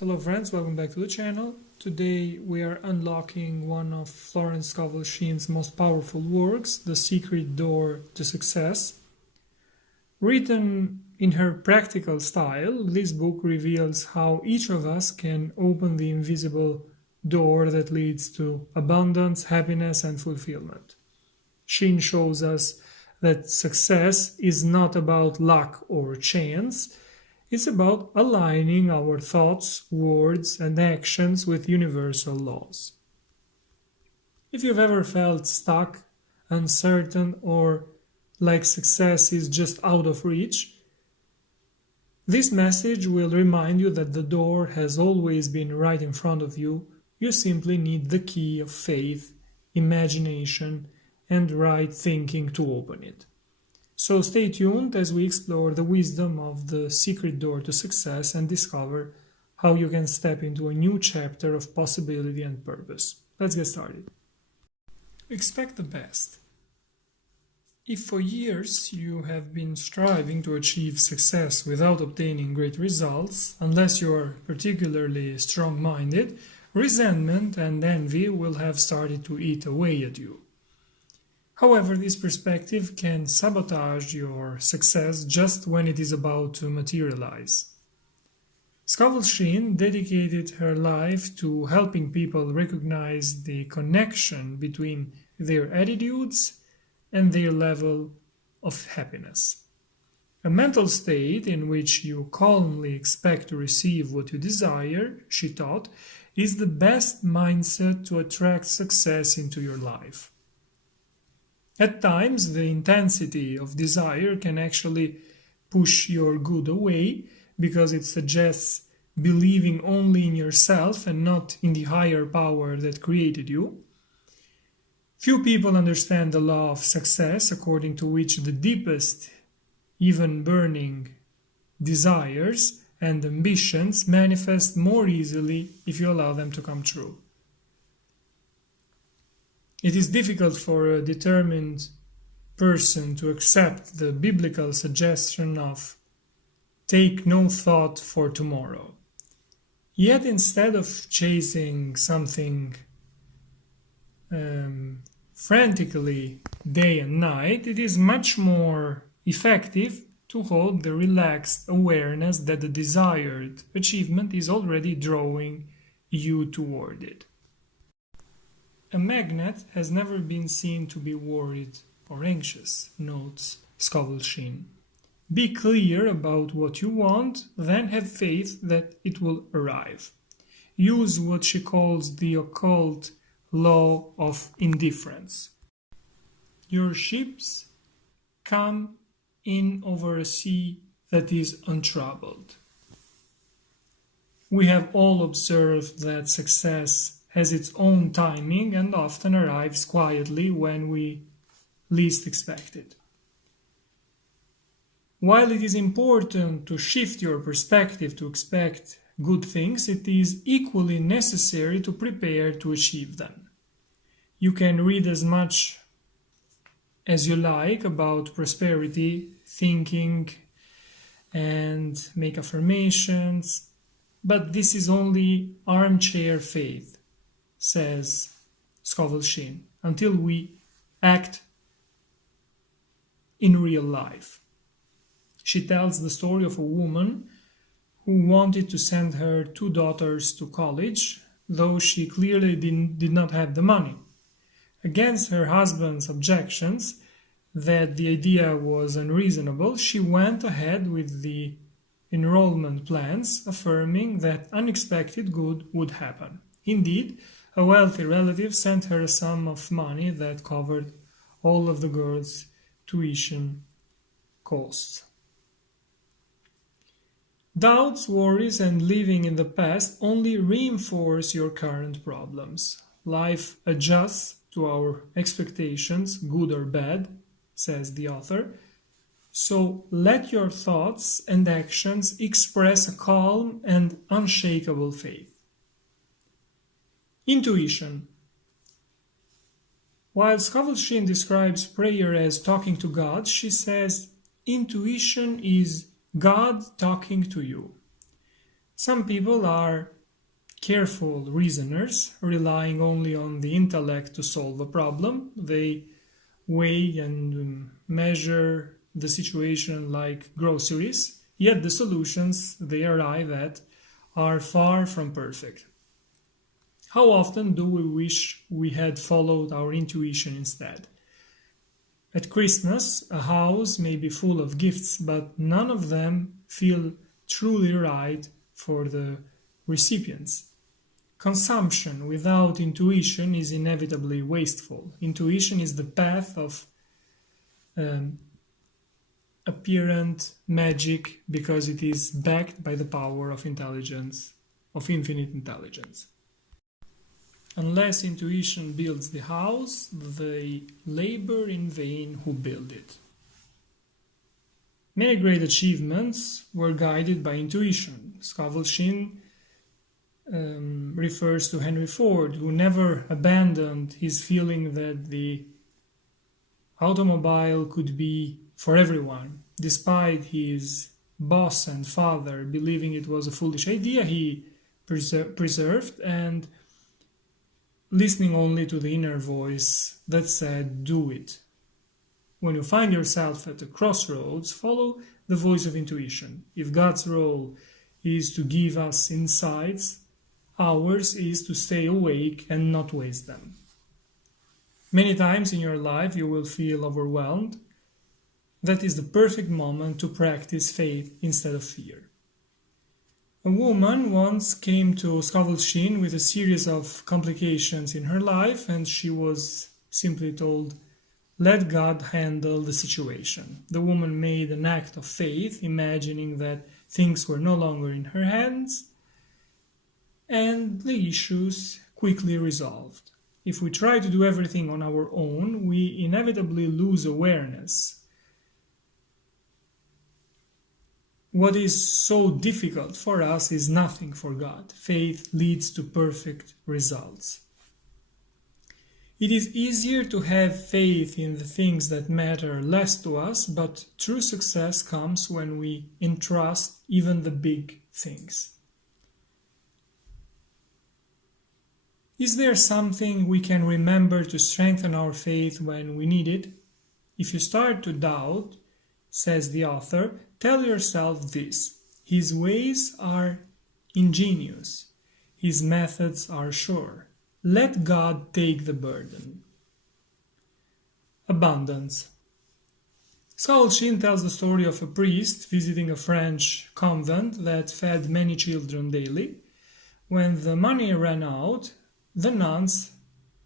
Hello friends, welcome back to the channel. Today we are unlocking one of Florence Scovel Shinn's most powerful works, The Secret Door to Success. Written in her practical style, this book reveals how each of us can open the invisible door that leads to abundance, happiness and fulfillment. Shinn shows us that success is not about luck or chance. It's about aligning our thoughts, words, and actions with universal laws. If you've ever felt stuck, uncertain, or like success is just out of reach, this message will remind you that the door has always been right in front of you. You simply need the key of faith, imagination, and right thinking to open it. So stay tuned as we explore the wisdom of the secret door to success and discover how you can step into a new chapter of possibility and purpose. Let's get started. Expect the best. If for years you have been striving to achieve success without obtaining great results, unless you are particularly strong-minded, resentment and envy will have started to eat away at you. However, this perspective can sabotage your success just when it is about to materialize. Scovel Shinn dedicated her life to helping people recognize the connection between their attitudes and their level of happiness. A mental state in which you calmly expect to receive what you desire, she taught, is the best mindset to attract success into your life. At times, the intensity of desire can actually push your good away because it suggests believing only in yourself and not in the higher power that created you. Few people understand the law of success, according to which the deepest, even burning desires and ambitions manifest more easily if you allow them to come true. It is difficult for a determined person to accept the biblical suggestion of take no thought for tomorrow. Yet instead of chasing something frantically day and night, it is much more effective to hold the relaxed awareness that the desired achievement is already drawing you toward it. A magnet has never been seen to be worried or anxious, notes Scovel Shinn. Be clear about what you want, then have faith that it will arrive. Use what she calls the occult law of indifference. Your ships come in over a sea that is untroubled. We have all observed that success has its own timing and often arrives quietly when we least expect it. While it is important to shift your perspective to expect good things, it is equally necessary to prepare to achieve them. You can read as much as you like about prosperity, thinking, and make affirmations, but this is only armchair faith, says Scovel Shinn, until we act in real life. She tells the story of a woman who wanted to send her two daughters to college, though she clearly did not have the money. Against her husband's objections that the idea was unreasonable, she went ahead with the enrollment plans, affirming that unexpected good would happen. Indeed, a wealthy relative sent her a sum of money that covered all of the girls' tuition costs. Doubts, worries, and living in the past only reinforce your current problems. Life adjusts to our expectations, good or bad, says the author. So let your thoughts and actions express a calm and unshakable faith. Intuition. While Scovel Shinn describes prayer as talking to God, she says intuition is God talking to you. Some people are careful reasoners, relying only on the intellect to solve a problem. They weigh and measure the situation like groceries, yet the solutions they arrive at are far from perfect. How often do we wish we had followed our intuition instead? At Christmas, a house may be full of gifts, but none of them feel truly right for the recipients. Consumption without intuition is inevitably wasteful. Intuition is the path of apparent magic because it is backed by the power of intelligence, of infinite intelligence. Unless intuition builds the house, they labor in vain who build it. Many great achievements were guided by intuition. Scovel Shinn refers to Henry Ford, who never abandoned his feeling that the automobile could be for everyone. Despite his boss and father believing it was a foolish idea, he persevered and listening only to the inner voice that said, "Do it." When you find yourself at a crossroads, follow the voice of intuition. If God's role is to give us insights, ours is to stay awake and not waste them. Many times in your life you will feel overwhelmed. That is the perfect moment to practice faith instead of fear. A woman once came to Scovel Shinn with a series of complications in her life, and she was simply told, "Let God handle the situation." The woman made an act of faith, imagining that things were no longer in her hands, and the issues quickly resolved. If we try to do everything on our own, we inevitably lose awareness. What is so difficult for us is nothing for God. Faith leads to perfect results. It is easier to have faith in the things that matter less to us, but true success comes when we entrust even the big things. Is there something we can remember to strengthen our faith when we need it? If you start to doubt, says the author, tell yourself this: His ways are ingenious, His methods are sure. Let God take the burden. Abundance. Scovel Shinn tells the story of a priest visiting a French convent that fed many children daily. When the money ran out, the nuns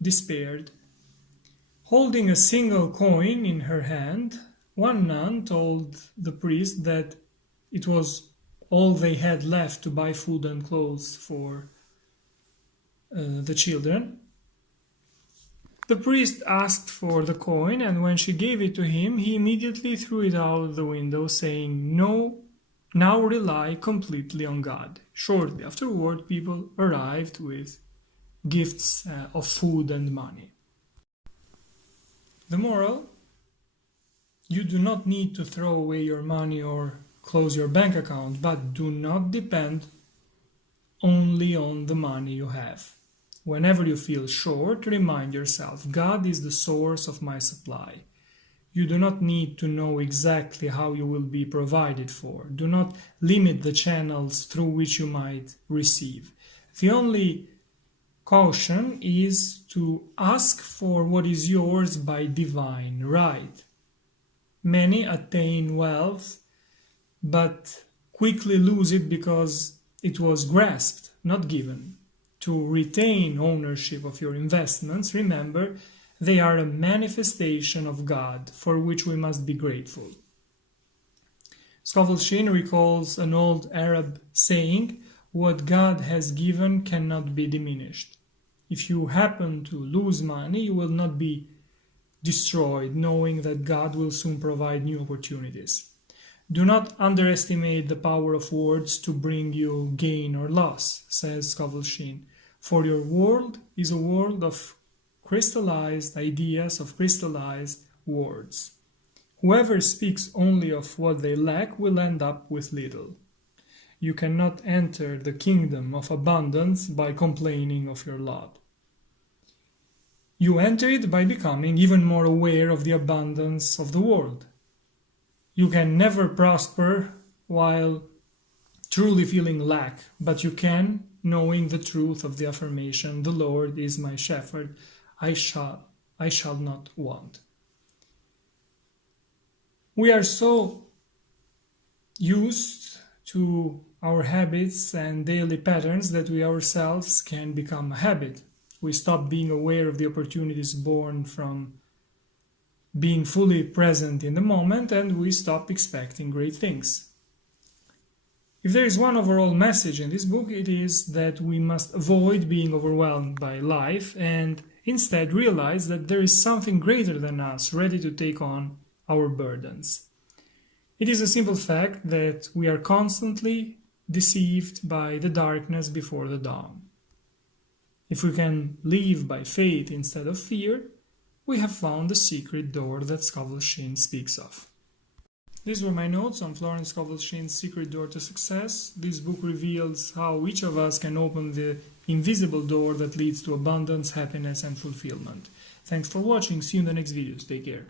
despaired. Holding a single coin in her hand, one nun told the priest that it was all they had left to buy food and clothes for the children. The priest asked for the coin, and when she gave it to him, he immediately threw it out the window, saying, "No, now rely completely on God." Shortly afterward, people arrived with gifts of food and money. The moral: you do not need to throw away your money or close your bank account, but do not depend only on the money you have. Whenever you feel short, remind yourself, God is the source of my supply. You do not need to know exactly how you will be provided for. Do not limit the channels through which you might receive. The only caution is to ask for what is yours by divine right. Many attain wealth, but quickly lose it because it was grasped, not given. To retain ownership of your investments, remember, they are a manifestation of God, for which we must be grateful. Scovel Shinn recalls an old Arab saying, "What God has given cannot be diminished." If you happen to lose money, you will not be destroyed, knowing that God will soon provide new opportunities. Do not underestimate the power of words to bring you gain or loss, says Scovel Shinn, for your world is a world of crystallized ideas, of crystallized words. Whoever speaks only of what they lack will end up with little. you cannot enter the kingdom of abundance by complaining of your lot. You enter it by becoming even more aware of the abundance of the world. You can never prosper while truly feeling lack, but you can knowing the truth of the affirmation, the Lord is my shepherd, I shall not want. We are so used to our habits and daily patterns that we ourselves can become a habit. We stop being aware of the opportunities born from being fully present in the moment, and we stop expecting great things. If there is one overall message in this book, it is that we must avoid being overwhelmed by life and instead realize that there is something greater than us ready to take on our burdens. It is a simple fact that we are constantly deceived by the darkness before the dawn. If we can live by faith instead of fear, we have found the secret door that Scovel Shinn speaks of. These were my notes on Florence Scovel Shinn's Secret Door to Success. This book reveals how each of us can open the invisible door that leads to abundance, happiness, and fulfillment. Thanks for watching. See you in the next videos. Take care.